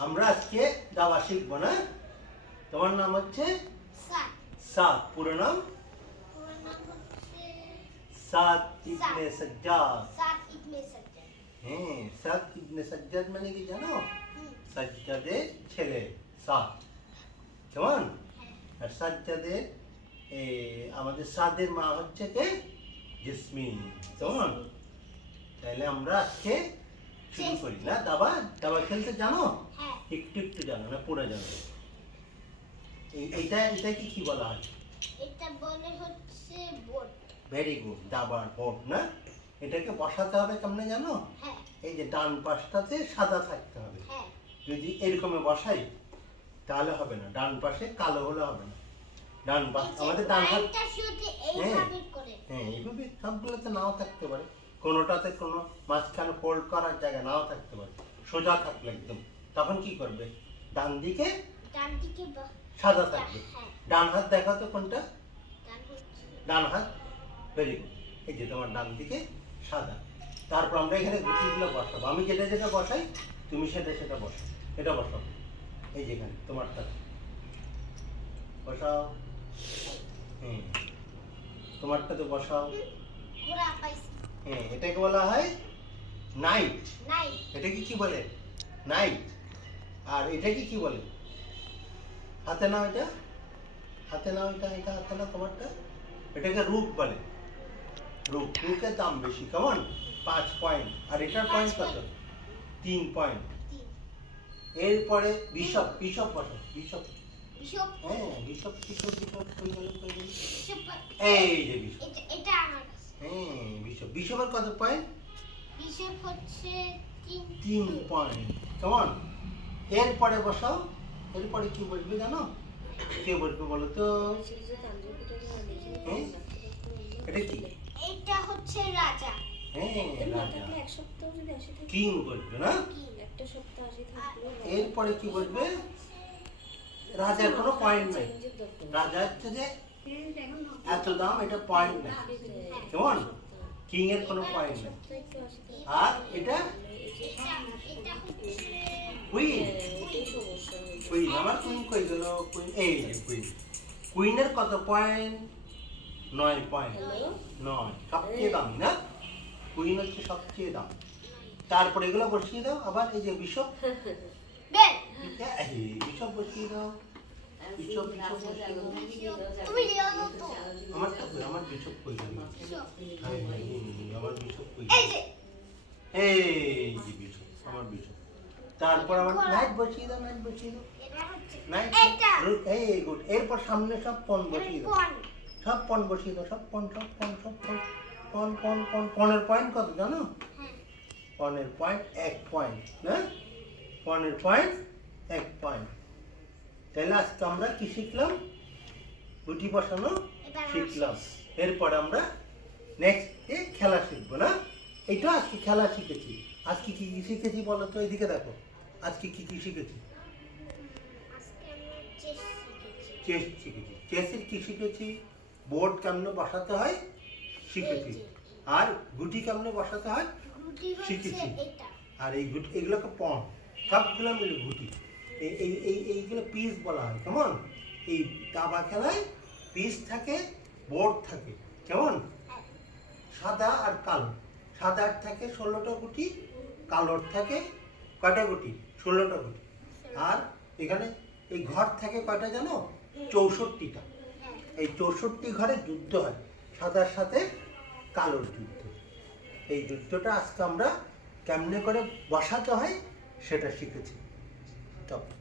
আমরা আজকে দাবা শিখব না? তোমার নাম হচ্ছে? সাত সাদ পুরো নাম? সাদ ইবনে সাজ্জাদ। সাত ইবনে সাজ্জাদ। হ্যাঁ সাদ ইবনে সাজ্জাদ মানে কি জানো? সাজ্জাদের ছেলে সাদ। কেমন? হ্যাঁ। আর সাজ্জাদের এ, আমাদের সাদের মা হচ্ছে কে? জেসমিন। কেমন? তাহলে আমরা আজকে শুরু করি। না দাবা? দাবা খেলতে জানো? হ্যাঁ। একটু একটু জানো না পুরো জানো। এইটা এটা কি কি বলা হয়? এটা বলে হচ্ছে বোট ভেরি গুড দাবার বোর্ড না? এটাকে বসাতে হবে কেমনে জানো? হ্যাঁ। এই যে ডান পাশটাতে সাদা থাকতে হবে। হ্যাঁ। যদি এরকমে বসাই তাহলে হবে না। ডান পাশে কালো হলে হবে না। ডান পাশ আমাদের ডান হাত হ্যাঁ এইভাবে সবগুলোতে নাও থাকতে পারে। কোনোটাতে কোনো মাঝখানে করার জায়গা নাও থাকতে পারে সোজা থাকলে একদম। তখন কি করবে? ডান দিকে ডান দিকে সাদা থাকবে। হ্যাঁ। ডান হাত দেখো তো কোনটা? ডান হাত। ভেরি গুড এই যে তোমার ডান দিকে সাদা। তারপর আমরা এখানে গুটিগুলো বসাবো। আমি যেটা যেটা বসাই তুমি সেটা সেটা বসাও। এটা বসাও। এই যেখানে তোমারটা বসাও। হ্যাঁ তোমারটা তো বসাও। হ্যাঁ এটাকে বলা হয় নাইট নাই এটাকে কি বলে? নাইট আর এটাকে কি বলে? হাতে নাও এটা। হাতে নাও এটা এটা হাতে নাও তোমারটা। এটাকে রূপ বলে। রূপ রূপের দাম বেশি। কেমন? পাঁচ পয়েন্ট আর এটার পয়েন্ট কত? তিন পয়েন্ট এরপরে বিশপ। বিশপ বসো বিশপ। বিশপ? হ্যাঁ বিশপ বিশপ এই যে বিশপ। হ্যাঁ বিশপ। বিশপের কত পয়েন্ট বিশপ হচ্ছে তিন পয়েন্ট কেমন? এরপরে বসাও এরপরে কি বসবে জানো? কে বসবে বলো তো? হ্যাঁ? এটা কি? এটা হচ্ছে রাজা। হ্যাঁ কিং না? এরপরে কি বসবে? রাজার কোনো পয়েন্ট নেই। রাজা হচ্ছে যে এত দাম এটা পয়েন্ট নেই। কেমন? কিং এর কোনো পয়েন্ট নেই। আর এটা? কুইন কুইন আমার কুইন কই গেল? কুইন এই কুইন কুইনের কত পয়েন্ট নয় পয়েন্ট নয় সবচেয়ে দামি না? কুইন হচ্ছে সবচেয়ে দাম। তারপরে এগুলো বসিয়ে দাও আবার এই যে বিশপ বিশপ বসিয়ে দাও। আমার কই, আমার কই আমার কই এই যে। আমার তারপর আমার নাইট বসিয়ে দাও নাইট বসিয়ে দাও। নাইট এই গুড। এরপর সামনে সব পন বসিয়ে দাও। সব পন বসিয়ে দাও সব পন সব পন সব পন পন পন পন পনেরো পয়েন্ট কত জানো? হ্যাঁ। পনেরো পয়েন্ট এক পয়েন্ট না পনেরো পয়েন্ট এক পয়েন্ট তাহলে আজকে আমরা কি শিখলাম? গুটি বসানো শিখলাম। এরপর আমরা নেক্সট এ খেলা শিখব না? এইটা আজকে খেলা শিখেছি। আজকে কি কি শিখেছি বলো তো? এইদিকে দেখো। আজকে কি কি শিখেছি? চেস শিখেছি। চেসের কি শিখেছি? বোর্ড কেমনে বসাতে হয়? শিখেছি। আর গুটি কেমনে বসাতে হয়? শিখেছি। আর এই গুটি এগুলোকে পণ। সবগুলো মিলে গুটি। এই এই এই, এইগুলো পিস বলা হয়, কেমন? এই দাবা খেলায় পিস থাকে বোর্ড থাকে, কেমন? সাদা আর কালো। সাদার থাকে, ষোলোটা গুটি, কালোর থাকে, কয়টা গুটি? ষোলোটা গুটি। আর এখানে এই ঘর থাকে কয়টা জানো? চৌষট্টিটা। এই চৌষট্টি ঘরে যুদ্ধ হয়, সাদার সাথে কালোর যুদ্ধ। এই যুদ্ধটা আজকে আমরা কেমনে করে বসাতে হয়, সেটা শিখেছি। top.